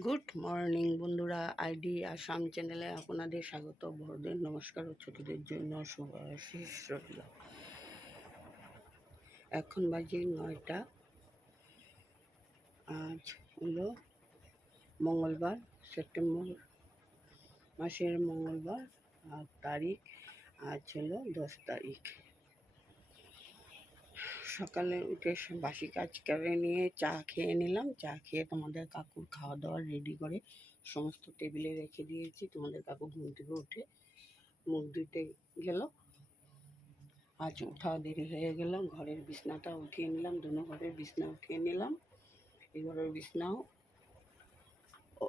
Good morning বন্ধুরা, ID Assam চ্যানেলে আপনাদের স্বাগত। বড়দের নমস্কার ও ছোটদের জন্য শুভাশিস রইল। এখন বাজে 9টা। আজ হলো মঙ্গলবার, সেপ্টেম্বর মাসের মঙ্গলবার, আর তারিখ আজ হলো 10 তারিখ। সকালে উঠে বাসি কাজ করে নিয়ে চা খেয়ে নিলাম। চা খেয়ে তোমাদের কাকুর খাওয়া দাওয়া রেডি করে সমস্ত টেবিলে রেখে দিয়েছি। তোমাদের কাকু ঘুম থেকে উঠে মুখ ধুতে গেল। আজ উঠাও দেরি হয়ে গেল। ঘরের বিছনাটা উঠিয়ে নিলাম, দুনো ঘরের বিছনা উঠিয়ে নিলাম। এই ঘরের বিছনাও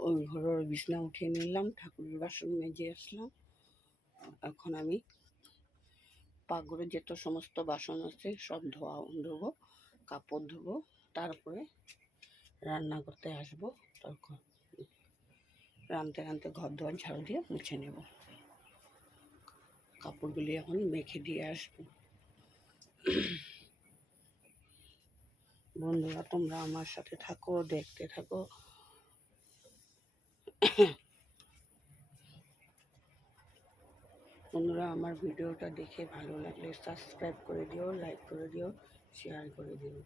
ওই ঘরের বিছনা উঠিয়ে নিলাম। ঠাকুরের বাসন মেজে আসলাম। এখন আমি পাকঘরে যত সমস্ত বাসন আছে সব ধোবো, কাপড় ধোবো, তারপরে রান্না করতে আসবো। তখন রাঁধতে রাঁধতে ঘর দুয়ার ঝাড়ু দিয়ে মুছে নেব। কাপড়গুলি এখন মেখে দিয়ে আসবো। বন্ধুরা, তোমরা আমার সাথে থাকো, দেখতে থাকো। বন্ধুরা, আমার ভিডিওটা দেখে ভালো লাগলে সাবস্ক্রাইব করে দিও, লাইক করে দিও, শেয়ার করে দিও।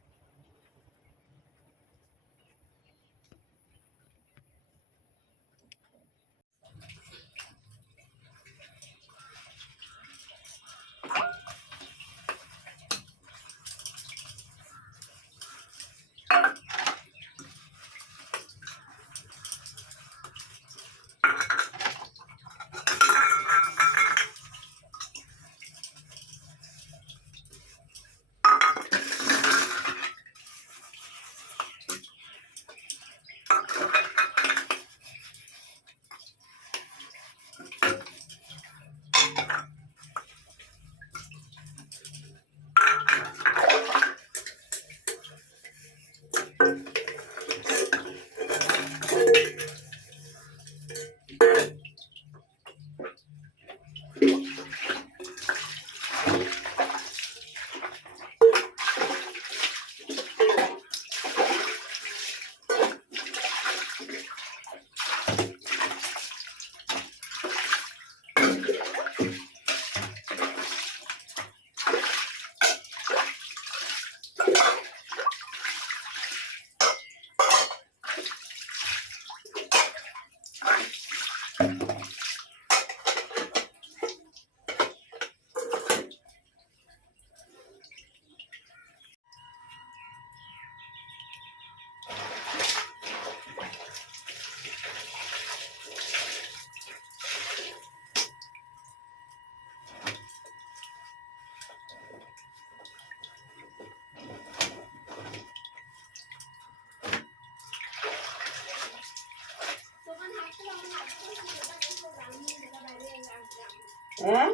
হ্যাঁ,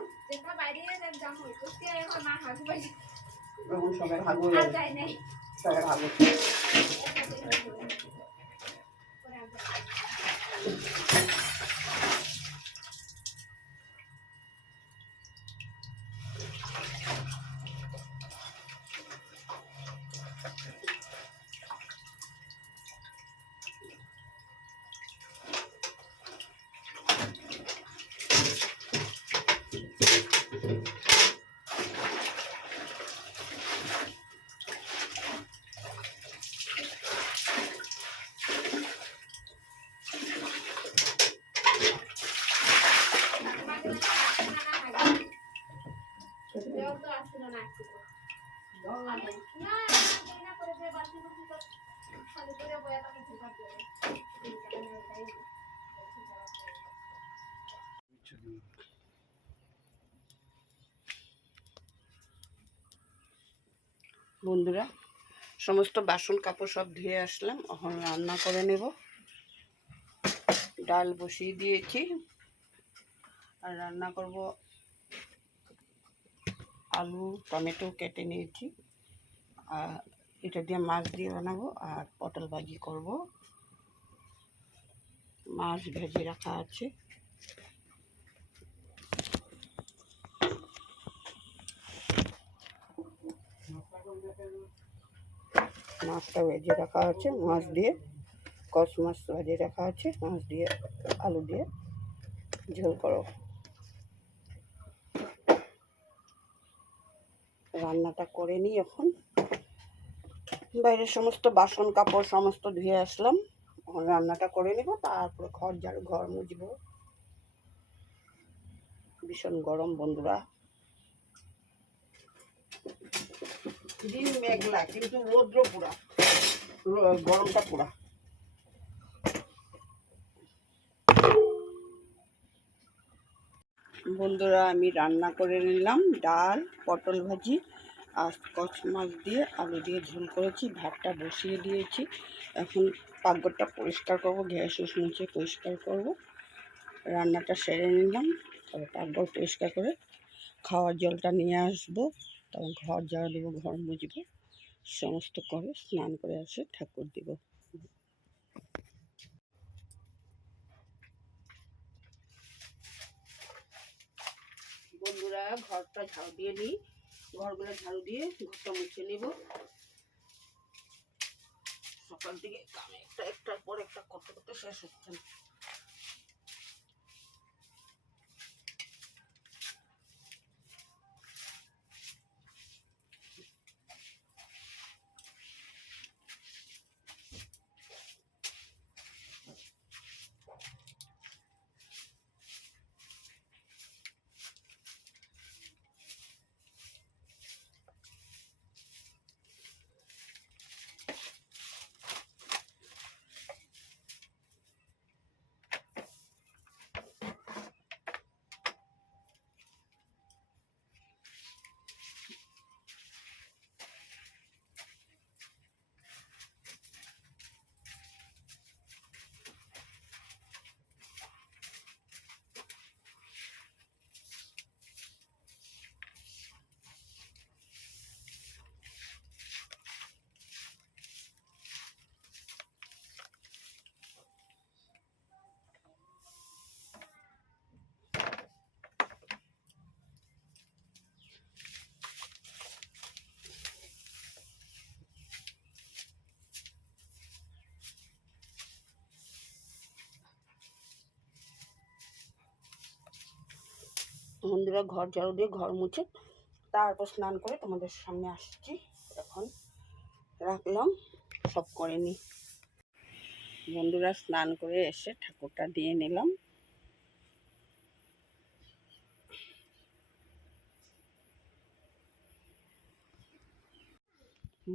সবাই ভাগো, সবাই ভাগো। বন্ধুরা, সমস্ত বাসন কাপড় সব ধুয়ে আসলাম। এখন রান্না করে নেব। ডাল বসিয়ে দিয়েছি আর রান্না করব। আলু টমেটো কেটে নিয়েছি, আর এটা দিয়ে মাছ দিয়ে বানাবো। আর পটল ভাজি করব। মাছ ভেজে রাখা আছে। মাছটা ভেজে রাখা আছে। মাছ দিয়ে কস মাছ ভাজিয়ে রাখা আছে, মাছ দিয়ে আলু দিয়ে ঝোল করো। রান্নাটা করে নিই এখন। বাইরের সমস্ত বাসন কাপড় সমস্ত ধুয়ে আসলাম, এখন রান্নাটা করে নেব, তারপরে ঘর মুছবো। ভীষণ গরম বন্ধুরা, দিন মেঘলা কিন্তু রৌদ্র পুরা, গরমটা পুরা। বন্ধুরা আমি রান্না করে নিলাম, ডাল, পটল ভাজি আর কচ মাছ দিয়ে আলু দিয়ে ঝোল করেছি, ভাতটা বসিয়ে দিয়েছি। এখন পাকঘরটা পরিষ্কার করব, গ্যাস মুছে পরিষ্কার করব। রান্নাটা সেরে নিলাম, তবে পাকঘর পরিষ্কার করে খাওয়ার জলটা নিয়ে আসবো, তখন ঘর ঝাড়ু দেবো, ঘর মুছবো, সমস্ত করে স্নান করে আসে ঠাকুর দিব। বন্ধুরা ঘরটা ঝাড়ু দিয়ে নিই, ঘরগুলো ঝাড়ু দিয়ে ঘরটা মুছে নিব। সকাল থেকে কামে একটার পর একটা করতে করতে শেষ হচ্ছে না। বন্ধুরা ঘর ঝাড়ু দিয়ে ঘর মুছে তারপর স্নান করে তোমাদের সামনে আসছি। এখন রাখলাম, সব করে নিই। বন্ধুরা স্নান করে এসে ঠাকুরটা দিয়ে নিলাম।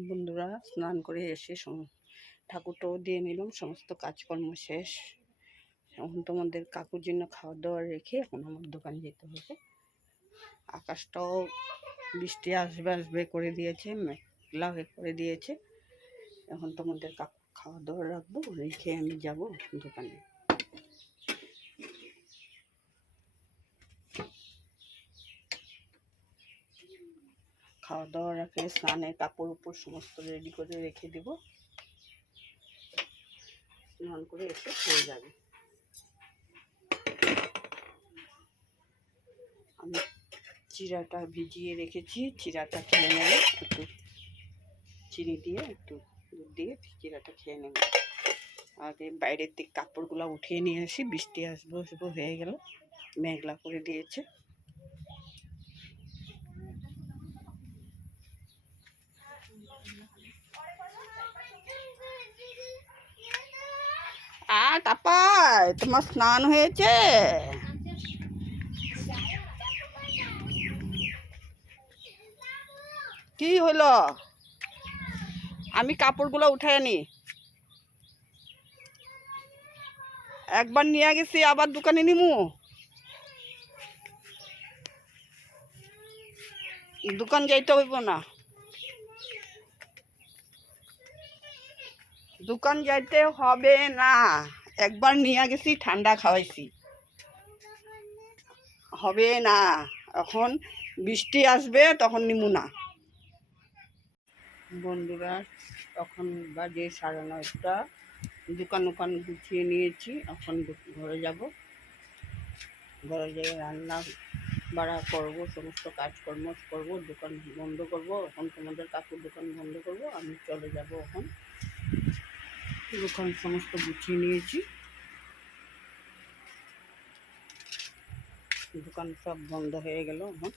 বন্ধুরা স্নান করে এসে ঠাকুরটাও দিয়ে নিলাম, সমস্ত কাজকর্ম শেষ। এখন তোমাদের কাকুর জন্য খাওয়া দাওয়া রেখে এখন আমার দোকানে যেতে হবে। আকাশটাও বৃষ্টি আসবে আসবে করে দিয়েছে, মেঘলা হয়ে করে দিয়েছে। এখন তোমাদের কাকু খাওয়া দাওয়া রাখবো, রেখে আমি যাব দোকানে। খাওয়া দাওয়া রাখে স্নানের কাপড় উপর সমস্ত রেডি করে রেখে দেব, স্নান করে এসে হয়ে যাবে। আমি চিড়াটা ভিজিয়ে রেখেছি, চিড়াটা খেয়ে নেব, একটু চিনি দিয়ে একটু দুধ দিয়ে চিড়াটা খেয়ে নেব। আগে বাইরের দিক কাপড়গুলো উঠিয়ে নিয়ে আসি, বৃষ্টি আসবো আসবো হয়ে গেল, মেঘলা করে দিয়েছে। তাপাই তোমার স্নান হয়েছে? কি হলো? আমি কাপড়গুলো উঠাই আনি, একবার নিয়ে গেছি আবার দোকানে নিমু। দোকান যাইতে হইব না, দোকান যাইতে হবে না, একবার নিয়ে গেছি ঠান্ডা খাওয়াইছি, হবে না। এখন বৃষ্টি আসবে তখন নিমু না। বন্ধুরা তখন বাজে 9:30, দোকান গুছিয়ে নিয়েছি, এখন ঘরে যাব। ঘরে যেয়ে রান্না বাড়া করবো, সমস্ত কাজকর্ম করবো, দোকান বন্ধ করব। এখন তোমাদের কাকুর দোকান বন্ধ করব, আমি চলে যাব এখন। দোকান সমস্ত গুছিয়ে নিয়েছি, দোকান সব বন্ধ হয়ে গেল এখন।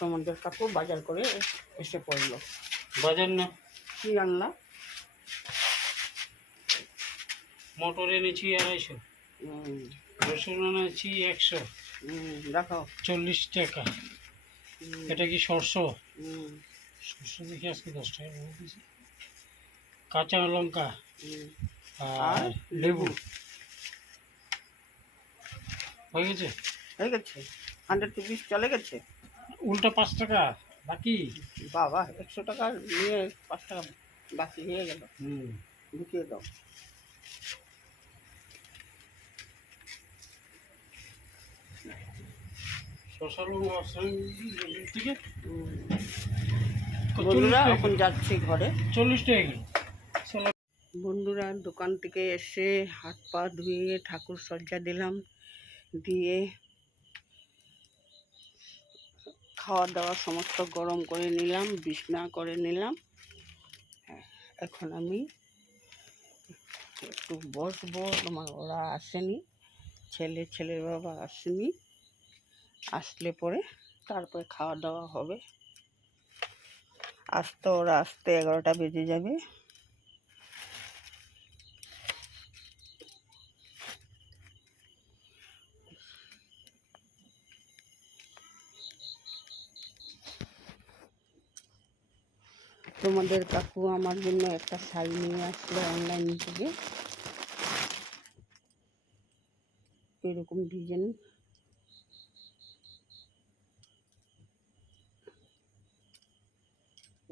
তোমাদের কাকু বাজার করে এসে পড়লো। বাজার না, কি আনলা? মটর এনেছি 250, রসুন এনেছি 100, রাখো 40 টাকা। এটা কি সরষ? হুম, সরষ দেখি আজকে 10 টাকা করে দিয়েছি। কাঁচা লঙ্কা আর লেবু হয়ে গেছে। হয়ে গেছে, 100 রুপিস চলে গেছে। উল্টা 5 টাকা বাকি। বাবা, 100 টাকা নিয়ে 5 টাকা বাকি হয়ে গেল। ঢুকিয়ে দাও। শসা লঙ্কা থেকে বন্ধুরা এখন যাচ্ছি ঘরে। 40 টাকা। বন্ধুরা দোকান থেকে এসে হাত পা ধুয়ে ঠাকুর সজ্জা দিলাম, দিয়ে খাওয়া দাওয়া সমস্ত গরম করে নিলাম, বিছনা করে নিলাম। এখন আমি একটু বসবো, ওরা আসেনি, ছেলের বাবা আসেনি, আসলে পরে তারপরে খাওয়া দাওয়া হবে। ওরা আসতে 11টা বেজে যাবে। তোমাদের কাকু আমার জন্য একটা শাড়ি নিয়ে আসলো অনলাইন থেকে, এরকম ডিজাইন,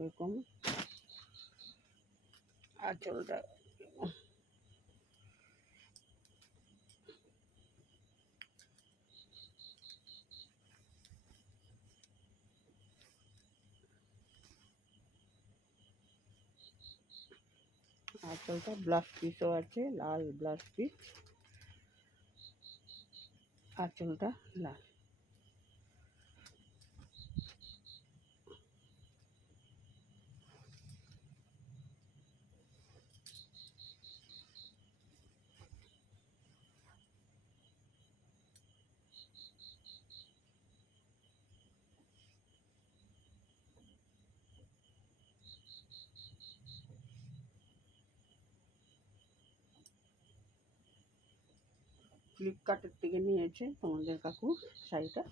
এরকম আঁচলটা ব্লাউজ পিসও আছে, লাল ব্লাউজ পিস, আঁচলটা লাল। ফ্লিপকার্টের থেকে নিয়েছে তোমাদের কাকু শাড়িটা।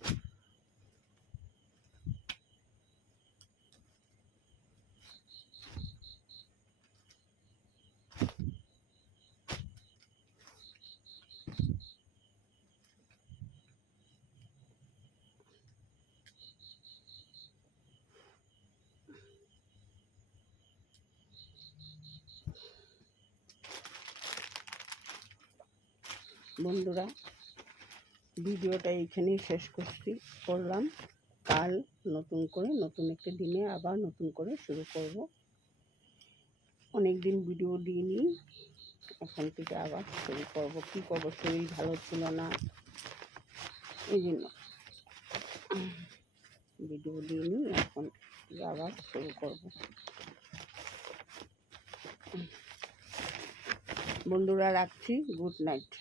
বন্ধুরা ভিডিওটা এইখানেই শেষ করলাম। কাল নতুন একটি দিনে আবার নতুন করে শুরু করব। অনেক দিন ভিডিও দিইনি, এখন থেকে আবার শুরু করব। কী করবো, শরীর ভালো ছিল না, এই জন্য ভিডিও দিইনি, এখন আবার শুরু করব। বন্ধুরা রাখছি, গুড নাইট।